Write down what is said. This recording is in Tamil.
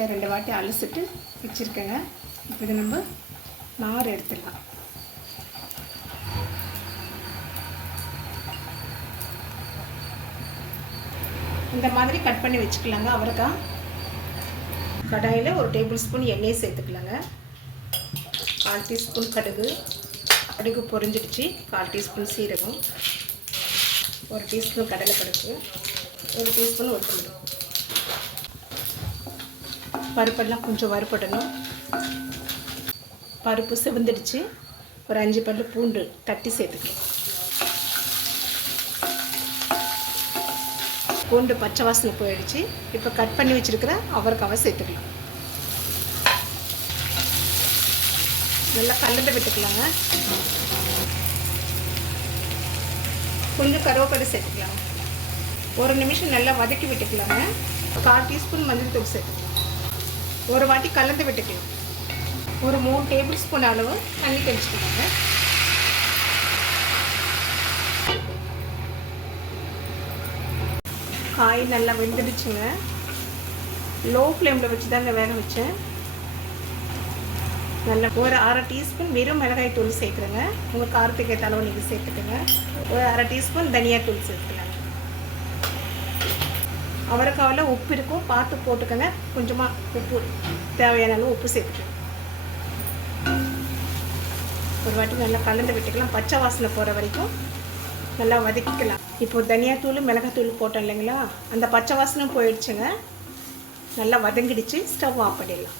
தண்ணியில் 2 வாட்டி அலசிட்டு வச்சுருக்கேங்க. இப்போ இதை நம்ம நார் எடுத்துடலாம். இந்த மாதிரி கட் பண்ணி வச்சுக்கலாங்க. அவரைக்காய் கடாயில் 1 டேபிள் ஸ்பூன் எண்ணெய் சேர்த்துக்கலாங்க. 1/4 டீஸ்பூன் கடுகு பொரிஞ்சிடுச்சு. 1/4 டீஸ்பூன் சீரகம், 1 டீஸ்பூன் கடலைப்பருப்பு, 1 டீஸ்பூன் உளுத்தம்பருப்பு. பருப்பெல்லாம் கொஞ்சம் வறுபடணும். பருப்பு சிவந்துடுச்சு. ஒரு 5 பல்லு பூண்டு தட்டி சேர்த்துக்கலாம். பூண்டு பச்சை வாசனை போயிடுச்சு. இப்போ கட் பண்ணி வச்சுருக்கிற அவரைக்காவை சேர்த்துக்கலாம். நல்லா கலந்து விட்டுக்கலாங்க. கொஞ்சம் கருவேப்பிலை சேர்த்துக்கலாங்க. 1 நிமிஷம் நல்லா வதக்கி விட்டுக்கலாங்க. 1/4 டீஸ்பூன் மஞ்சள் தூள் சேர்த்துக்கலாம். ஒரு வாட்டி கலந்து விட்டுக்கலாம். ஒரு 3 டேபிள் ஸ்பூன் அளவு தண்ணி தெளிச்சுக்கலாங்க. காய் நல்லா வெந்துடுச்சுங்க. லோ ஃப்ளேமில் வச்சு தாங்க வேக வச்சேன். நல்லா ஒரு 1/2 டீஸ்பூன் வெறும் மிளகாய் தூள் சேர்க்குறேங்க. உங்கள் காரத்துக்கு ஏற்ற அளவு நீங்கள் சேர்த்துக்கோங்க. ஒரு 1/2 டீஸ்பூன் தனியாத்தூள் சேர்த்துக்கலாங்க. அவரைக்காவில் உப்பு இருக்கும், பார்த்து போட்டுக்கோங்க. கொஞ்சமாக உப்பு தேவையான அளவு உப்பு சேர்த்துக்கோங்க. ஒரு வாட்டி நல்லா கலந்து விட்டுக்கலாம். பச்சை வாசனை போகிற வரைக்கும் நல்லா வதக்கிக்கலாம். இப்போ தனியாத்தூள் மிளகாத்தூள் போட்டோம் இல்லைங்களா, அந்த பச்சை வாசனை போயிடுச்சுங்க. நல்லா வதங்கிடுச்சு. ஸ்டவ் ஆஃப் பண்ணிடலாம்.